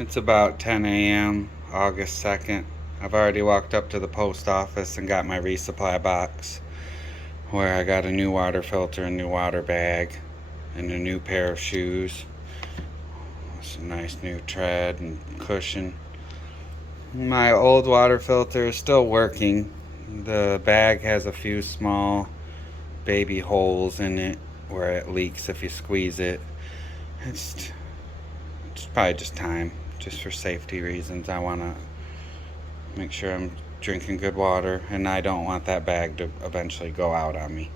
It's about 10 a.m. August 2nd. I've already walked up to the post office and got my resupply box where I got a new water filter, a new water bag, and a new pair of shoes. Some nice new tread and cushion. My old water filter is still working. The bag has a few small baby holes in it where it leaks if you squeeze it. It's probably just time, just for safety reasons. I want to make sure I'm drinking good water, and I don't want that bag to eventually go out on me,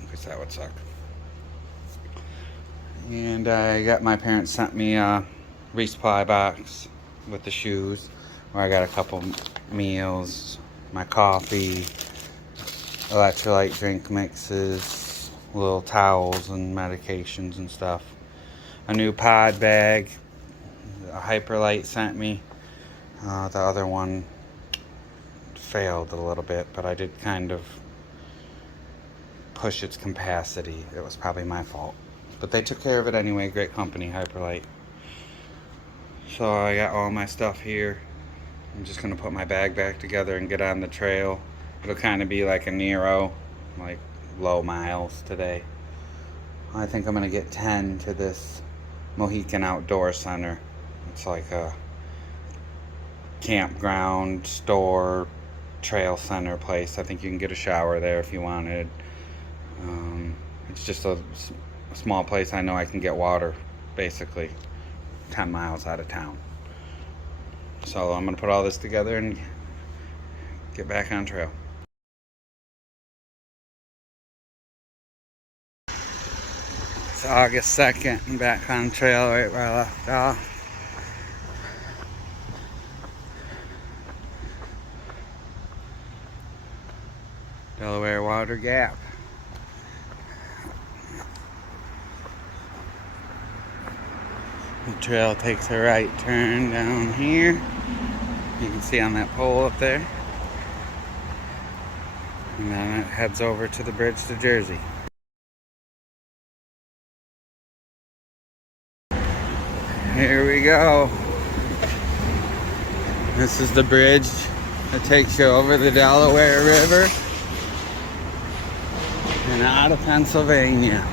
because that would suck. And my parents sent me a resupply box with the shoes, where I got a couple meals, my coffee, electrolyte drink mixes, little towels and medications and stuff. A new pod bag, a Hyperlite sent me. The other one failed a little bit, but I did kind of push its capacity. It was probably my fault. But they took care of it anyway. Great company, Hyperlite. So I got all my stuff here. I'm just going to put my bag back together and get on the trail. It'll kind of be like a Nero, like low miles today. I think I'm going to get 10 to this Mohican Outdoor Center. It's like a campground, store, trail center place. I think you can get a shower there if you wanted. It's just a small place. I know I can get water basically 10 miles out of town. So I'm going to put all this together and get back on trail. It's August 2nd and back on trail right where I left off. Delaware Water Gap. The trail takes a right turn down here. You can see on that pole up there. And then it heads over to the bridge to Jersey. Here we go. This is the bridge that takes you over the Delaware River and out of Pennsylvania.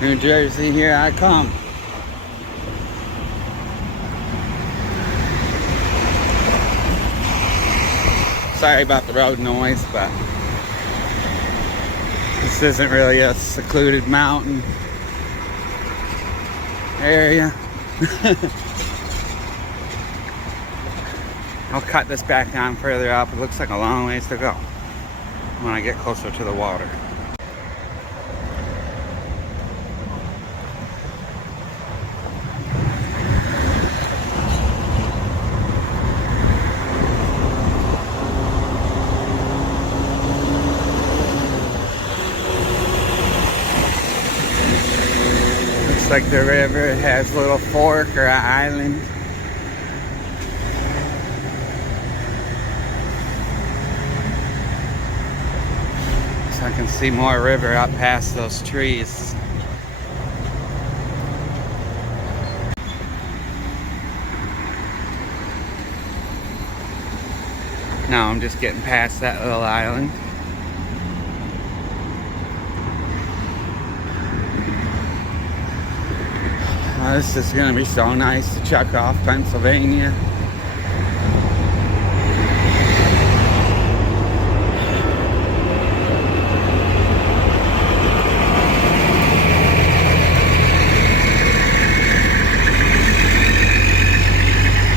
New Jersey, here I come. Sorry about the road noise, but this isn't really a secluded mountain area. I'll cut this back down further up. It looks like a long ways to go when I get closer to the water. Looks like the river has a little fork or an island. So I can see more river up past those trees. Now I'm just getting past that little island. Oh, this is going to be so nice to check off Pennsylvania.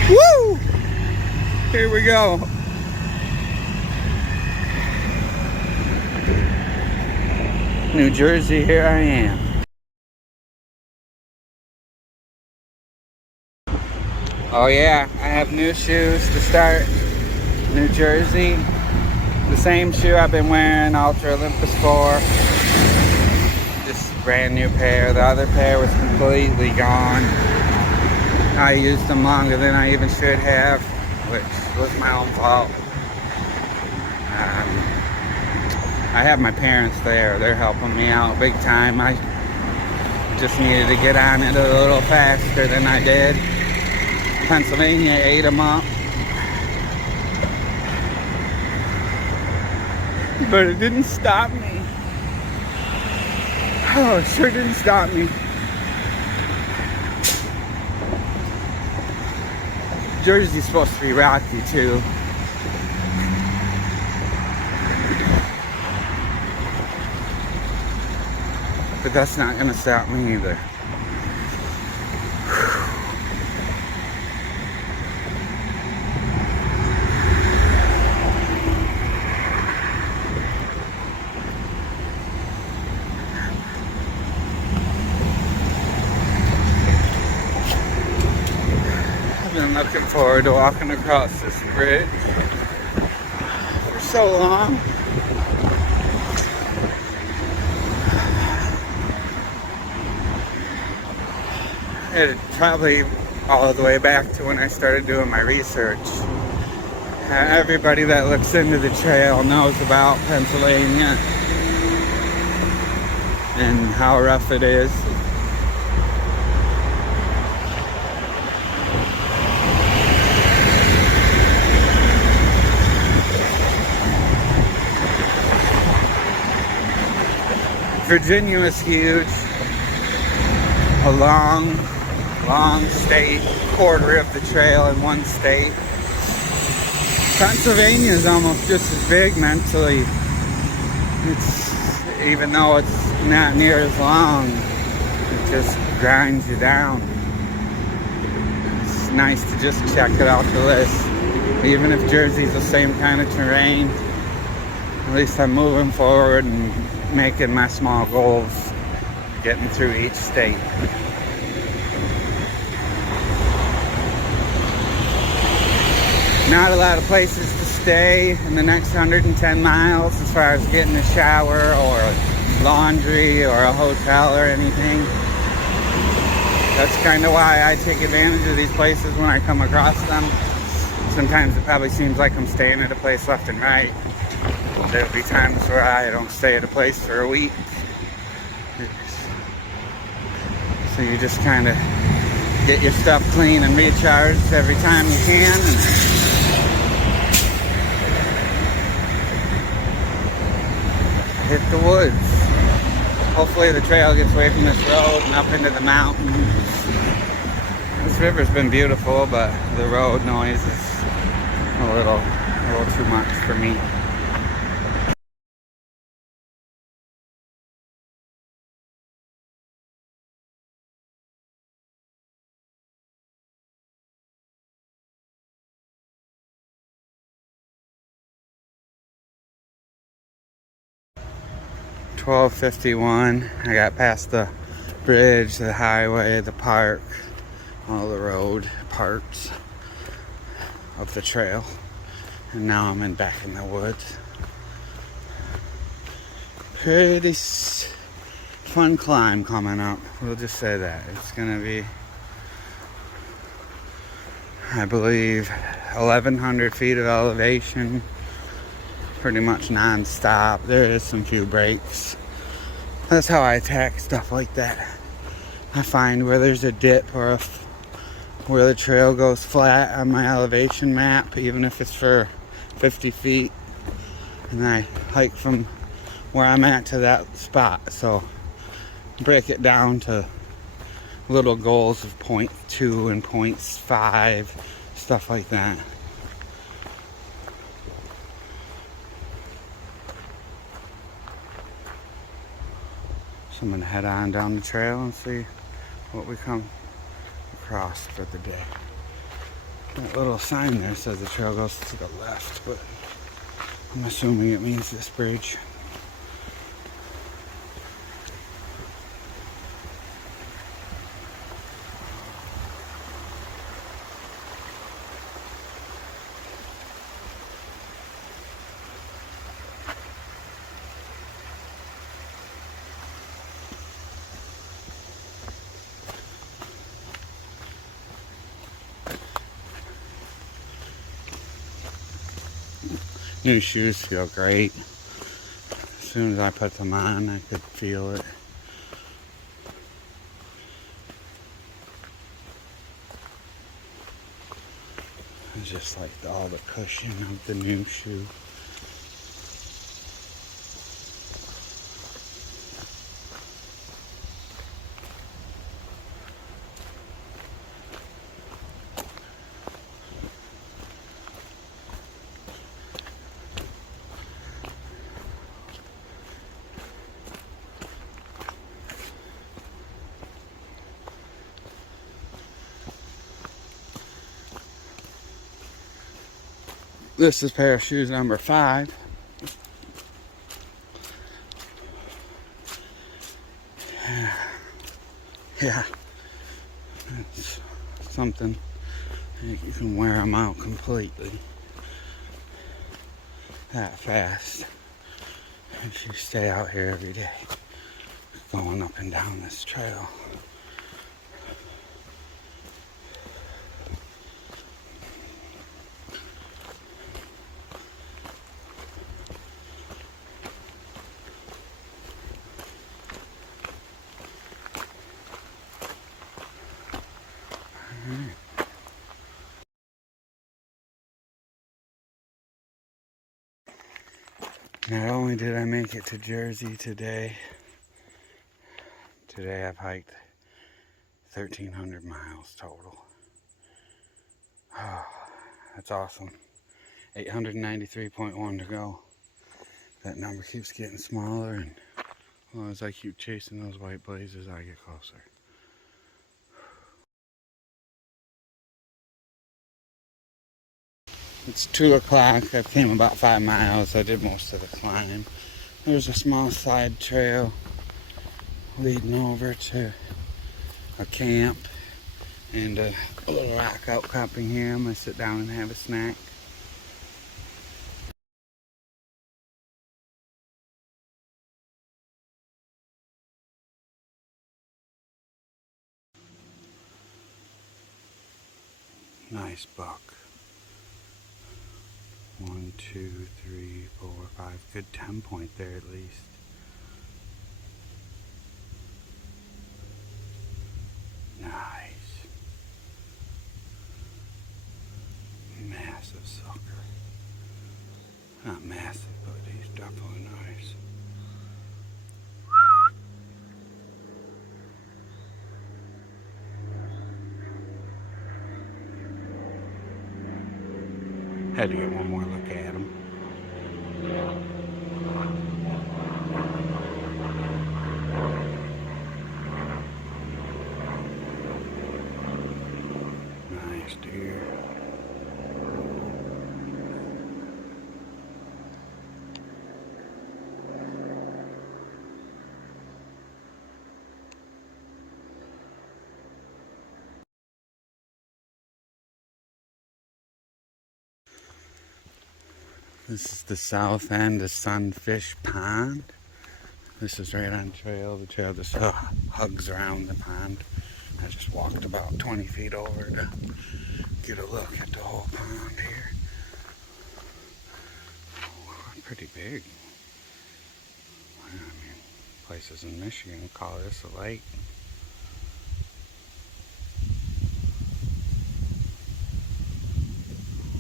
Woo! Here we go. New Jersey, here I am. Oh yeah, I have new shoes to start New Jersey. The same shoe I've been wearing Ultra Olympus for. Just brand new pair. The other pair was completely gone. I used them longer than I even should have, which was my own fault. I have my parents there. They're helping me out big time. I just needed to get on it a little faster than I did. Pennsylvania ate them up. But it didn't stop me. Oh, it sure didn't stop me. Jersey's supposed to be rocky too. But that's not gonna stop me either. I've been looking forward to walking across this bridge for so long. It probably all the way back to when I started doing my research. Everybody that looks into the trail knows about Pennsylvania and how rough it is. Virginia is huge. A long state, quarter of the trail in one state. Pennsylvania is almost just as big mentally. It's, even though it's not near as long, it just grinds you down. It's nice to just check it off the list. Even if Jersey's the same kind of terrain, at least I'm moving forward and making my small goals, getting through each state. Not a lot of places to stay in the next 110 miles as far as getting a shower or laundry or a hotel or anything. That's kind of why I take advantage of these places when I come across them. Sometimes it probably seems like I'm staying at a place left and right. There'll be times where I don't stay at a place for a week. So you just kind of get your stuff clean and recharged every time you can. Hit the woods. Hopefully the trail gets away from this road and up into the mountains. This river's been beautiful, but the road noise is a little too much for me. $12.51. I got past the bridge, the highway, the park, all the road parts of the trail, and now I'm back in the woods. Pretty fun climb coming up. We'll just say that it's gonna be, I believe, 1,100 feet of elevation. Pretty much non-stop. There is some few breaks. That's how I attack stuff like that. I find where there's a dip or where the trail goes flat on my elevation map, even if it's for 50 feet, and I hike from where I'm at to that spot. So break it down to little goals of 0.2 and 0.5, stuff like that. I'm gonna head on down the trail and see what we come across for the day. That little sign there says the trail goes to the left, but I'm assuming it means this bridge. New shoes feel great. As soon as I put them on, I could feel it. It's just like all the cushion of the new shoe. This is pair of shoes number 5. Yeah, it's something. You can wear them out completely that fast if you stay out here every day, going up and down this trail. Not only did I make it to Jersey today I've hiked 1,300 miles total. Oh, that's awesome. 893.1 to go. That number keeps getting smaller, and well, as I keep chasing those white blazes, I get closer. It's 2 o'clock. I've came about 5 miles. I did most of the climb. There's a small side trail leading over to a camp and a little rock outcropping here. I'm gonna sit down and have a snack. Nice buck. 1, 2, 3, 4, 5. Good 10 point there at least. Nice. Massive sucker. Not massive, but he's definitely nice. Had to get one more look at him. Nice deer. This is the south end of Sunfish Pond. This is right on trail. The trail just hugs around the pond. I just walked about 20 feet over to get a look at the whole pond here. Oh, pretty big. I mean, places in Michigan call this a lake.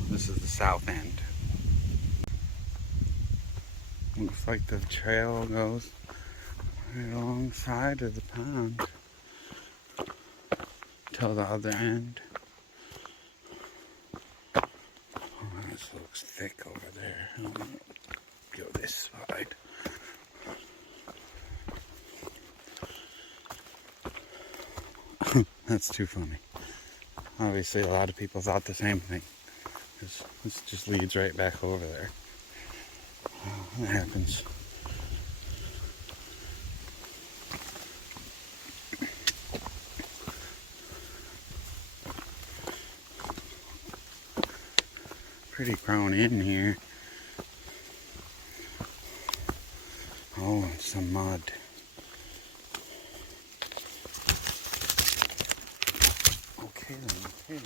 This is the south end. Looks like the trail goes right alongside of the pond till the other end. Oh, this looks thick over there. I'm gonna go this side. That's too funny. Obviously, a lot of people thought the same thing. This just leads right back over there. That happens. Pretty grown in here. Oh, and some mud. Okay then.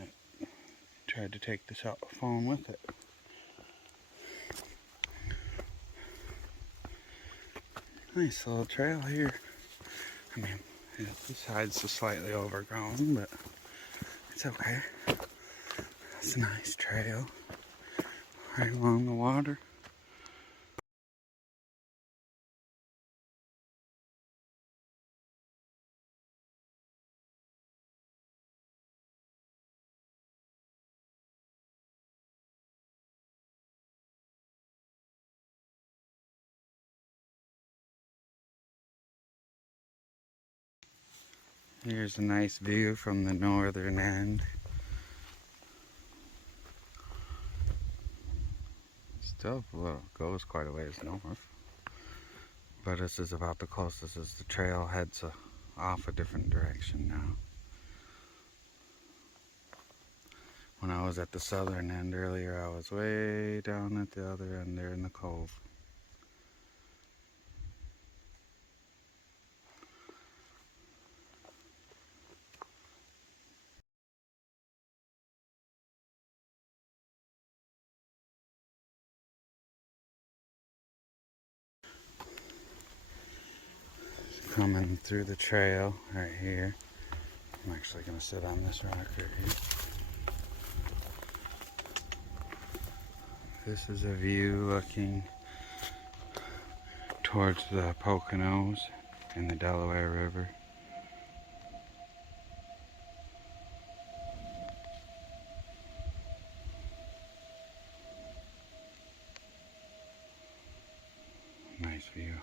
I tried to take this out the phone with it. Nice little trail here. I mean, this side's just slightly overgrown, but it's okay. It's a nice trail right along the water. Here's a nice view from the northern end. Still goes quite a ways north. But this is about the closest as the trail heads off a different direction now. When I was at the southern end earlier, I was way down at the other end there in the cove. Coming through the trail right here. I'm actually going to sit on this rock right here. This is a view looking towards the Poconos and the Delaware River. Nice view.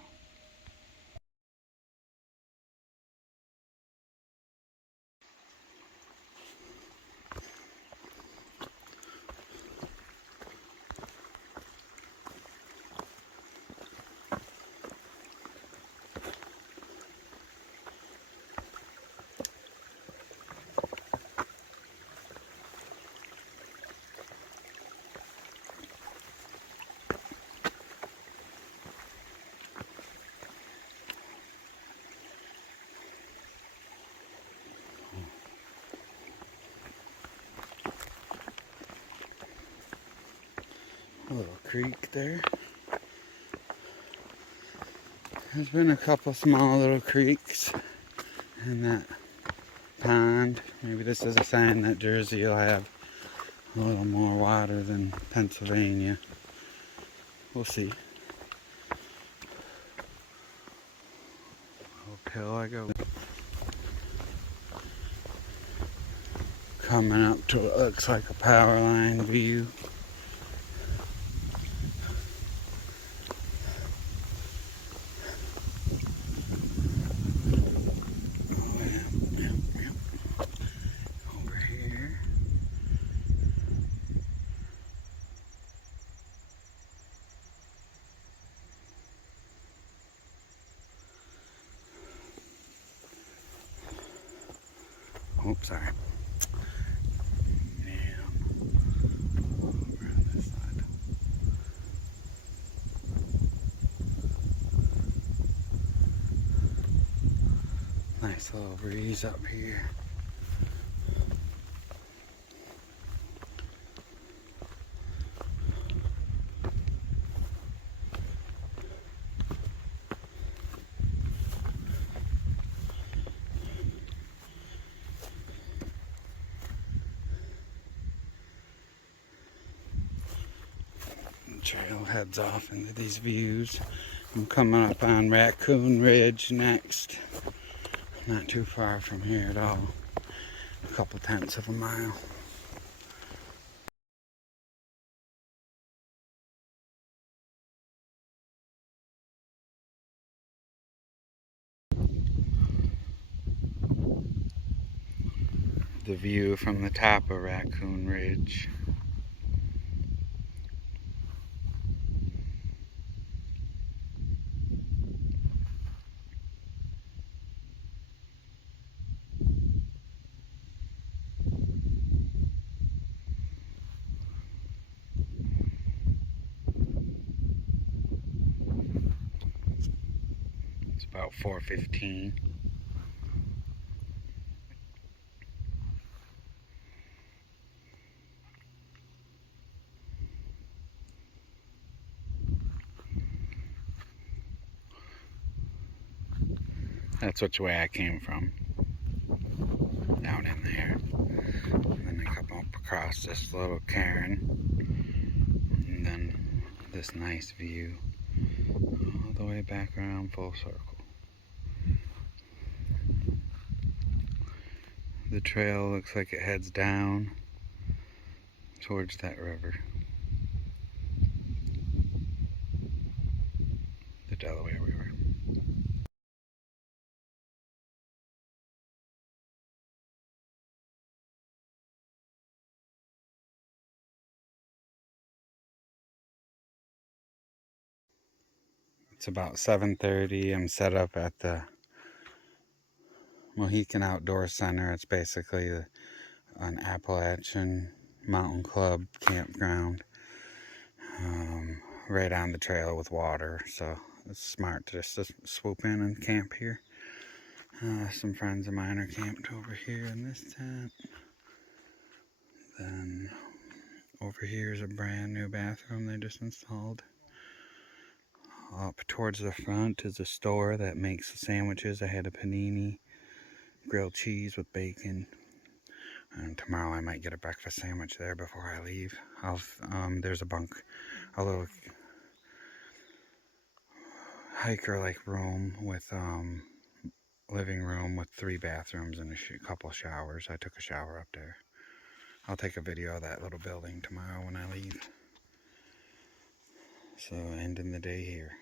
A little creek there. There's been a couple small little creeks in that pond. Maybe this is a sign that Jersey will have a little more water than Pennsylvania. We'll see. Uphill I go. Coming up to what looks like a power line view. Oops, sorry. Over on this side. Nice little breeze up here. Trail heads off into these views. I'm coming up on Raccoon Ridge next. Not too far from here at all. A couple tenths of a mile. The view from the top of Raccoon Ridge. It's about 4:15. That's which way I came from. Down in there. And then I come up across this little cairn, and then this nice view all the way back around full circle. The trail looks like it heads down towards that river, the Delaware River. It's about 7:30. I'm set up at the Mohican Outdoor Center. It's basically an Appalachian mountain club campground, right on the trail with water, so it's smart to just swoop in and camp here. Some friends of mine are camped over here in this tent. Then over here is a brand new bathroom they just installed. Up towards the front is a store that makes sandwiches. I had a panini, grilled cheese with bacon, and tomorrow I might get a breakfast sandwich there before I leave. There's a little hiker-like room with living room with 3 bathrooms and a couple showers. I took a shower up there. I'll take a video of that little building tomorrow when I leave. So ending the day here.